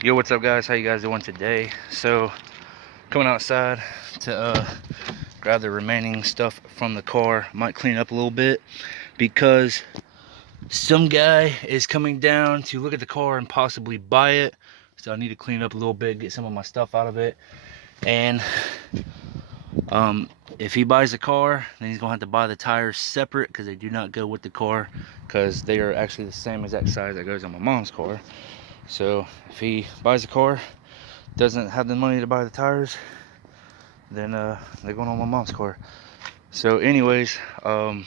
Yo, what's up guys? How you guys doing today? So coming outside to grab the remaining stuff from the car. Might clean up a little bit because some guy is coming down to look at the car and possibly buy it. So I need to clean up a little bit, get some of my stuff out of it. And if he buys the car, then he's gonna have to buy the tires separate because they do not go with the car, because they are actually the same exact size that goes on my mom's car. So if he buys the car, doesn't have the money to buy the tires, then they're going on my mom's car. So anyways, the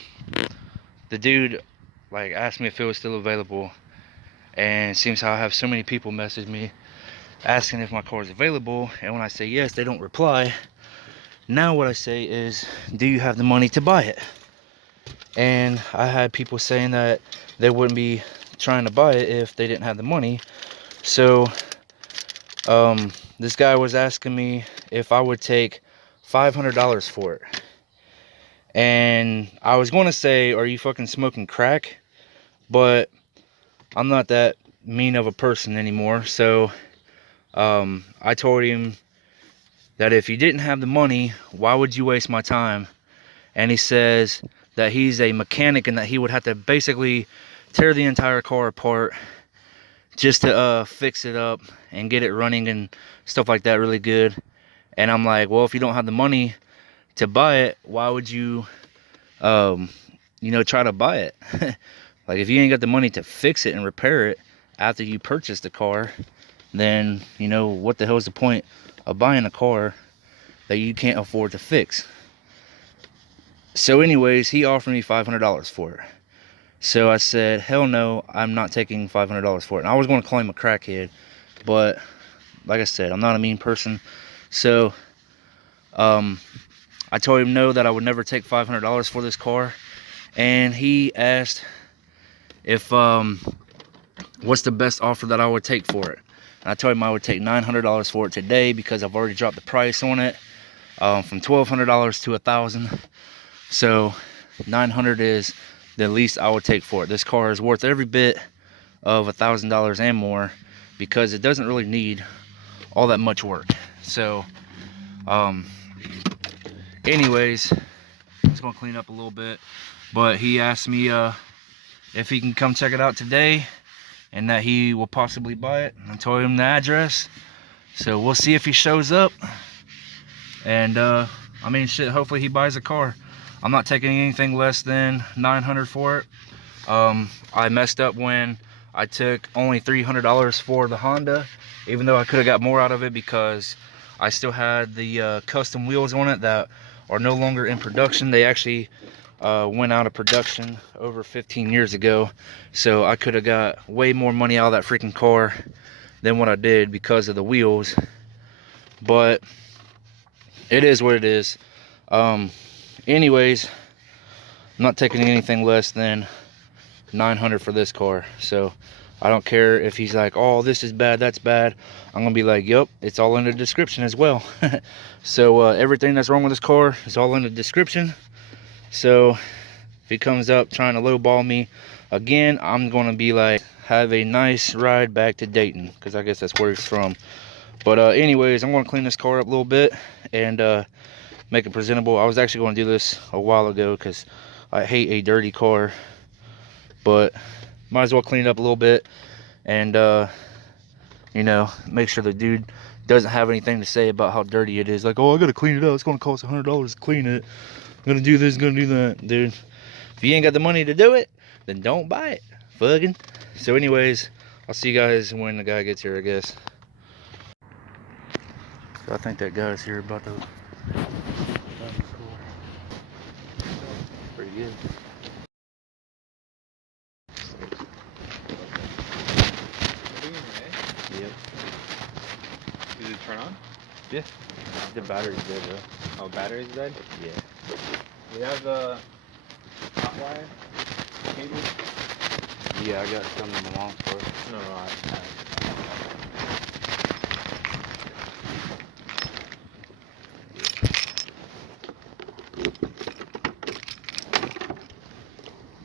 dude like asked me if it was still available, and seems how I have so many people message me asking if my car is available, and when I say yes, they don't reply. Now what I say is, do you have the money to buy it? And I had people saying that they wouldn't be trying to buy it if they didn't have the money. So this guy was asking me if I would take $500 for it. And I was going to say, are you fucking smoking crack? But I'm not that mean of a person anymore. So I told him that if you didn't have the money, why would you waste my time? And he says that he's a mechanic and that he would have to basically tear the entire car apart just to fix it up and get it running and stuff like that really good. And I'm like, well, if you don't have the money to buy it, why would you try to buy it? Like, if you ain't got the money to fix it and repair it after you purchase the car, then what the hell is the point of buying a car that you can't afford to fix? So anyways, he offered me $500 for it. So I said, hell no, I'm not taking $500 for it. And I was going to call him a crackhead, but like I said, I'm not a mean person. So I told him no, that I would never take $500 for this car. And he asked if what's the best offer that I would take for it. And I told him I would take $900 for it today, because I've already dropped the price on it from $1,200 to $1,000. So $900 is the least I would take for it. This car is worth every bit of $1,000 and more, because it doesn't really need all that much work. So anyways, just gonna clean up a little bit. But he asked me if he can come check it out today, and that he will possibly buy it. I told him the address, so we'll see if he shows up. And I mean, shit, hopefully he buys a car. I'm not taking anything less than $900 for it. I messed up when I took only $300 for the Honda, even though I could have got more out of it, because I still had the custom wheels on it that are no longer in production. They actually went out of production over 15 years ago. So I could have got way more money out of that freaking car than what I did because of the wheels. But it is what it is. Anyways, I'm not taking anything less than $900 for this car. So I don't care if he's like, oh, this is bad, that's bad. I'm gonna be like, yep, it's all in the description as well. So everything that's wrong with this car is all in the description. So if he comes up trying to lowball me again, I'm gonna be like, have a nice ride back to Dayton, because I guess that's where he's from. But anyways, I'm gonna clean this car up a little bit and make it presentable. I was actually going to do this a while ago because I hate a dirty car, but might as well clean it up a little bit and make sure the dude doesn't have anything to say about how dirty it is. Like, oh, I gotta clean it up, it's gonna cost $100 to clean it, I'm gonna do this, gonna do that. Dude, if you ain't got the money to do it, then don't buy it, fucking. So anyways, I'll see you guys when the guy gets here, I guess. So I think that guy's here about to pretty good. Yep. Did it turn on? Yeah. The battery's dead, though. Oh, battery's dead? Yeah. We have the hot wire cable? Yeah, I got some in my mom's car. No,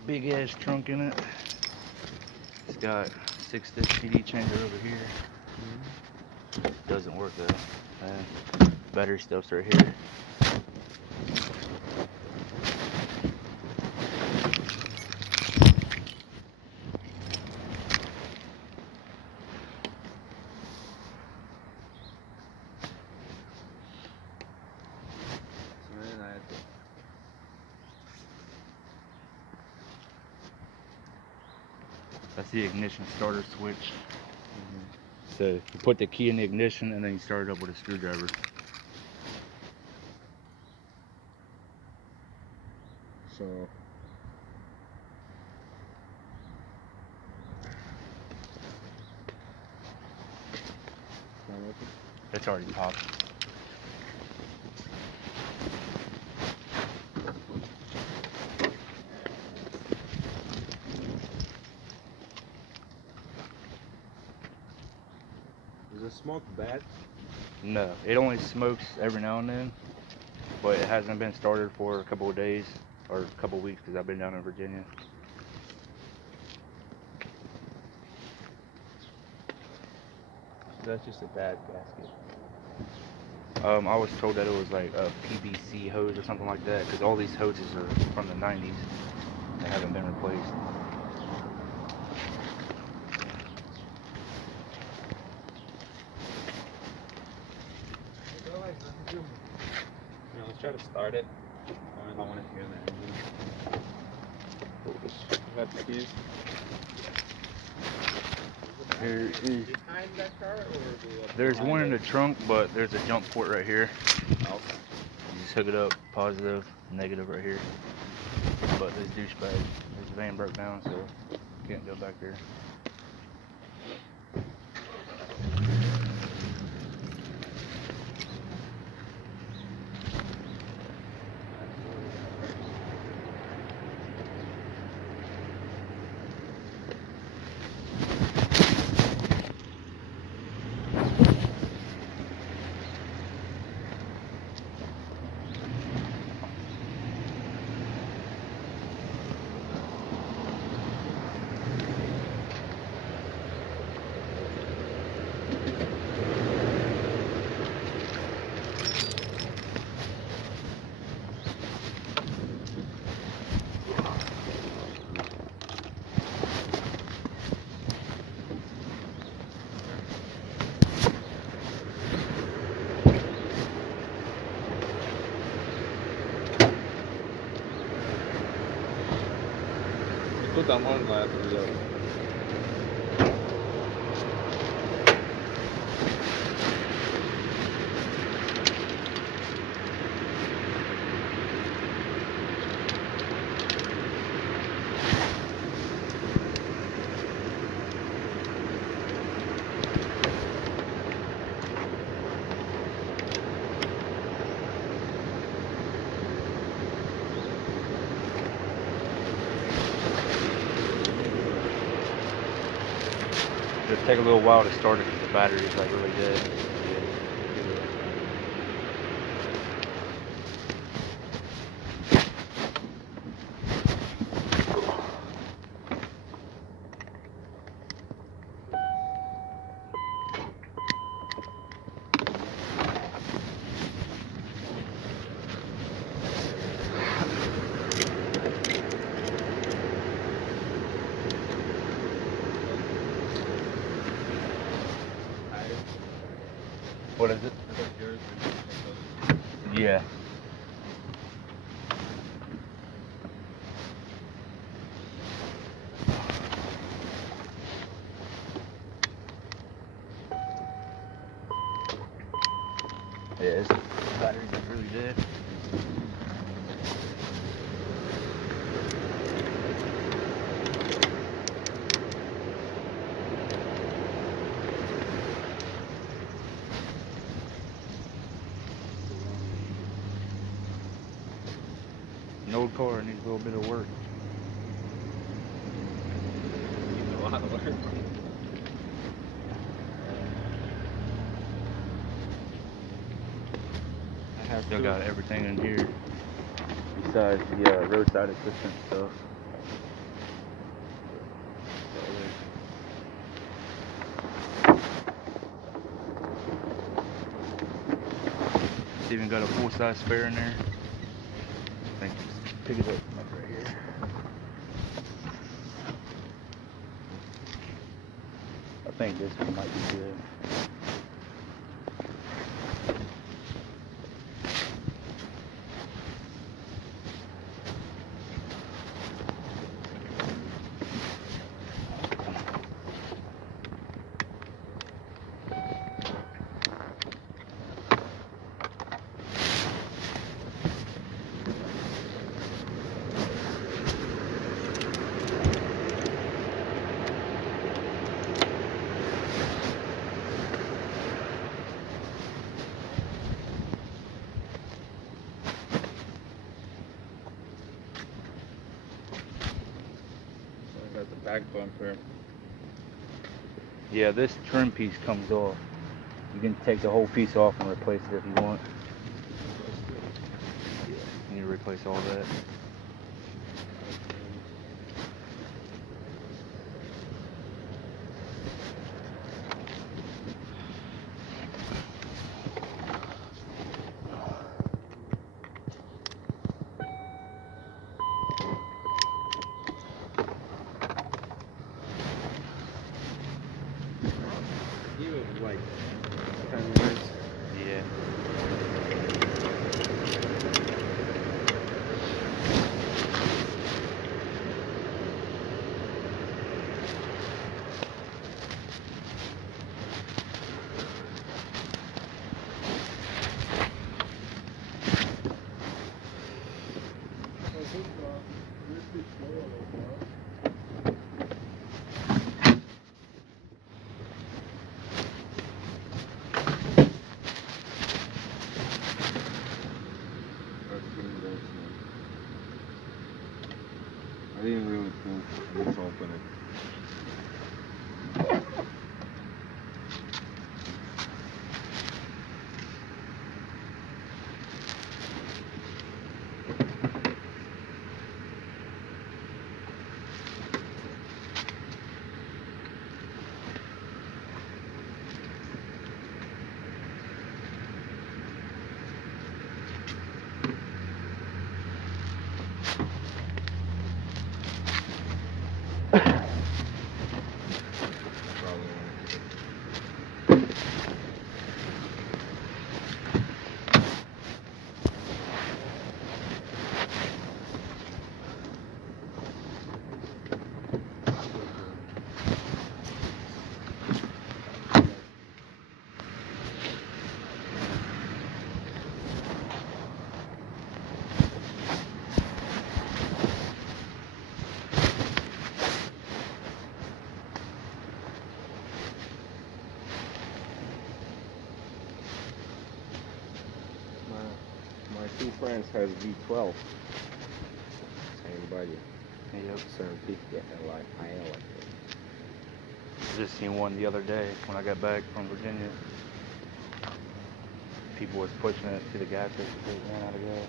Big ass trunk in it. It's got 6-disc CD changer over here. doesn't work though. Battery stuff's right here. That's the ignition starter switch. So you put the key in the ignition and then you start it up with a screwdriver. So It's already popped. is the smoke bad? No, it only smokes every now and then, but it hasn't been started for a couple of days or a couple of weeks because I've been down in Virginia. So that's just a bad gasket. I was told that it was like a PVC hose or something like that because all these hoses are from the 90s. They haven't been replaced. Let's try to start it. I want to hear that engine. You got the keys? Here is, Behind that car, or there's one in the trunk, but there's a jump port right here. Okay. You just hook it up, positive, negative right here. But this douchebag, his van broke down, so can't go back there. Put that one last video. It'll take a little while to start it because the battery is like really dead. What is it? Yeah. Yeah, this battery's really dead. An old car needs a little bit of work. A lot of work. I have Still got everything in here besides the roadside assistance stuff. It's even got a full-size spare in there. I think just pick it up like right here. I think this one might be good. Got the back bumper. Yeah, this trim piece comes off. You can take the whole piece off and replace it if you want. Yeah, you need to replace all that. You have like 10 minutes. Yeah. I didn't really think let's open it. My two friends has V12. Same body. Yep. 750 and like I like it. Just seen one the other day when I got back from Virginia. People was pushing it to the gas station because it ran out of gas.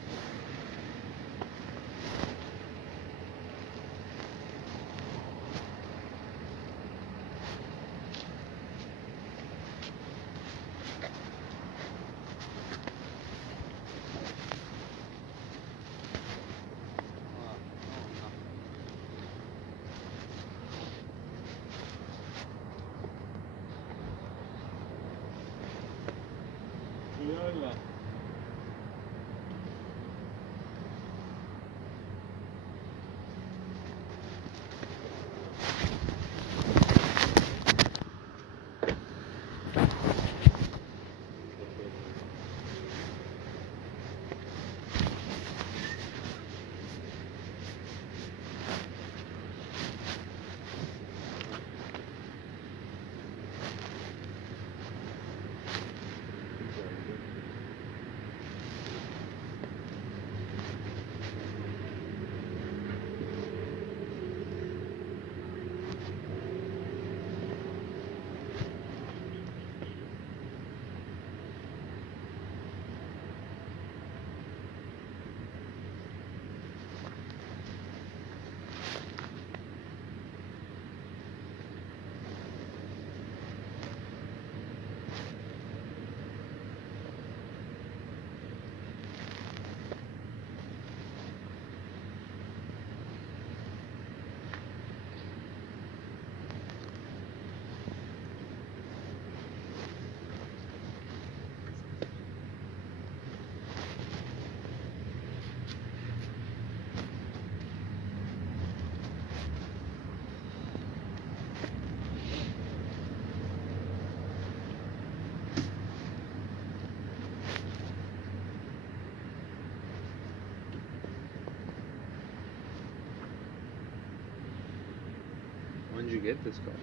get this car?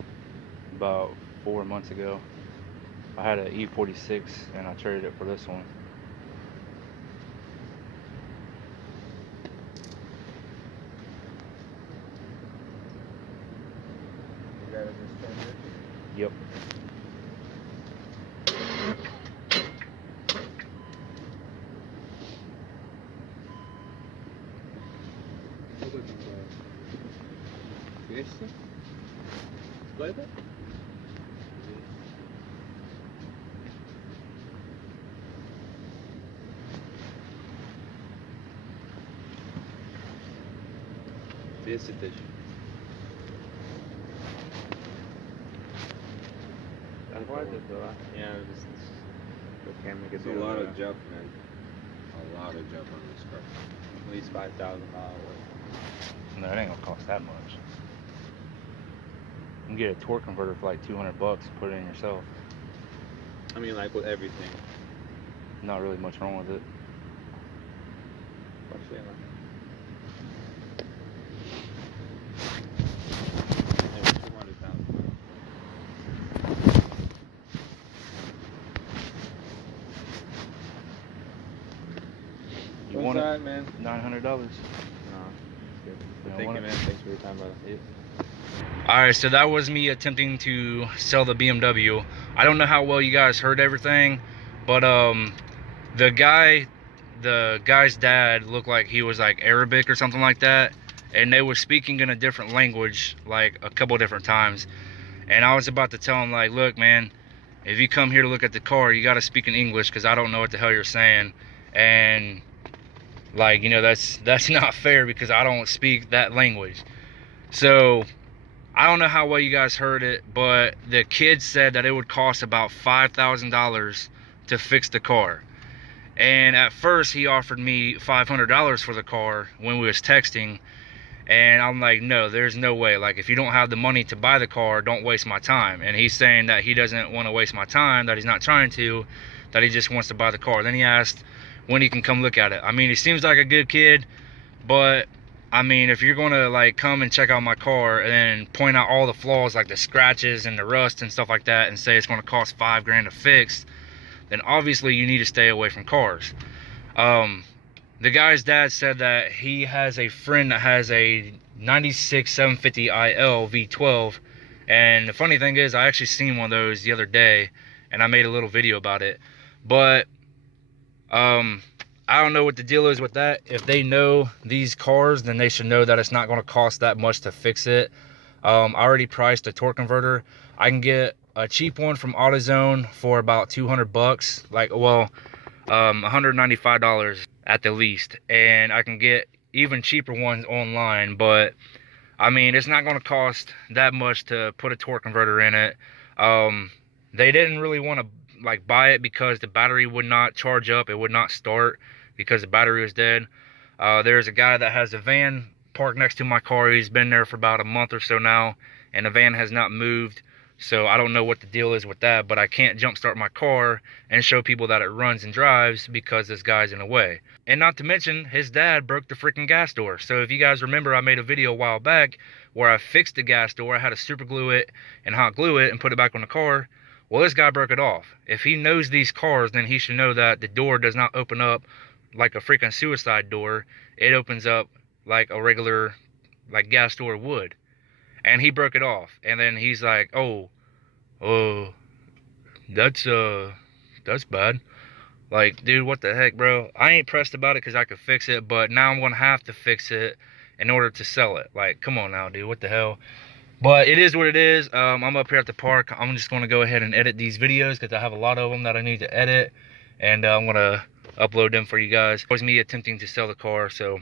About 4 months ago. I had an E46 and I traded it for this one. You got it this transition? Yep. Fiesta? Play-Doh? Fiesta edition. That's why this though. Yeah, just the camera gets It's a lot of jump, man. A lot of jump on this car. At least $5,000. No, it ain't gonna cost that much. You can get a torque converter for like $200 and put it in yourself. I mean, like with everything. Not really much wrong with it. Especially like. You want it? Man. $900. No. You don't Thank want you, it? man. Thanks for your time, brother. Yep. Alright, so that was me attempting to sell the BMW. I don't know how well you guys heard everything, but the guy's dad looked like he was like Arabic or something like that, and they were speaking in a different language like a couple different times. And I was about to tell him, like, look man, if you come here to look at the car, you got to speak in English because I don't know what the hell you're saying. And like, you know, that's not fair because I don't speak that language. So I don't know how well you guys heard it, but the kid said that it would cost about $5,000 to fix the car. And at first he offered me $500 for the car when we was texting, and I'm like, no, there's no way. Like, if you don't have the money to buy the car, don't waste my time. And he's saying that he doesn't want to waste my time, that he's not trying to, that he just wants to buy the car. Then he asked when he can come look at it. I mean, he seems like a good kid, but I mean, if you're gonna like come and check out my car and then point out all the flaws, like the scratches and the rust and stuff like that, and say it's gonna cost $5 grand to fix, then obviously you need to stay away from cars. The guy's dad said that he has a friend that has a 96 750 IL V12, and the funny thing is, I actually seen one of those the other day, and I made a little video about it. But I don't know what the deal is with that. If they know these cars, then they should know that it's not going to cost that much to fix it. I already priced a torque converter. I can get a cheap one from AutoZone for about $200, like, well, $195 at the least, and I can get even cheaper ones online. But I mean, it's not going to cost that much to put a torque converter in it. They didn't really want to like buy it because the battery would not charge up, it would not start because the battery was dead. There's a guy that has a van parked next to my car. He's been there for about a month or so now, and the van has not moved. So I don't know what the deal is with that, but I can't jump start my car and show people that it runs and drives because this guy's in the way. And not to mention, his dad broke the freaking gas door. So if you guys remember, I made a video a while back where I fixed the gas door. I had to super glue it and hot glue it and put it back on the car. Well, this guy broke it off. If he knows these cars, then he should know that the door does not open up like a freaking suicide door. It opens up like a regular like gas door would. And he broke it off. And then he's like, oh, that's bad. Like, dude, what the heck, bro? I ain't pressed about it because I could fix it, but now I'm gonna have to fix it in order to sell it. Like, come on now, dude, what the hell? But it is what it is. I'm up here at the park. I'm just gonna go ahead and edit these videos because I have a lot of them that I need to edit, and I'm gonna upload them for you guys. It was me attempting to sell the car, so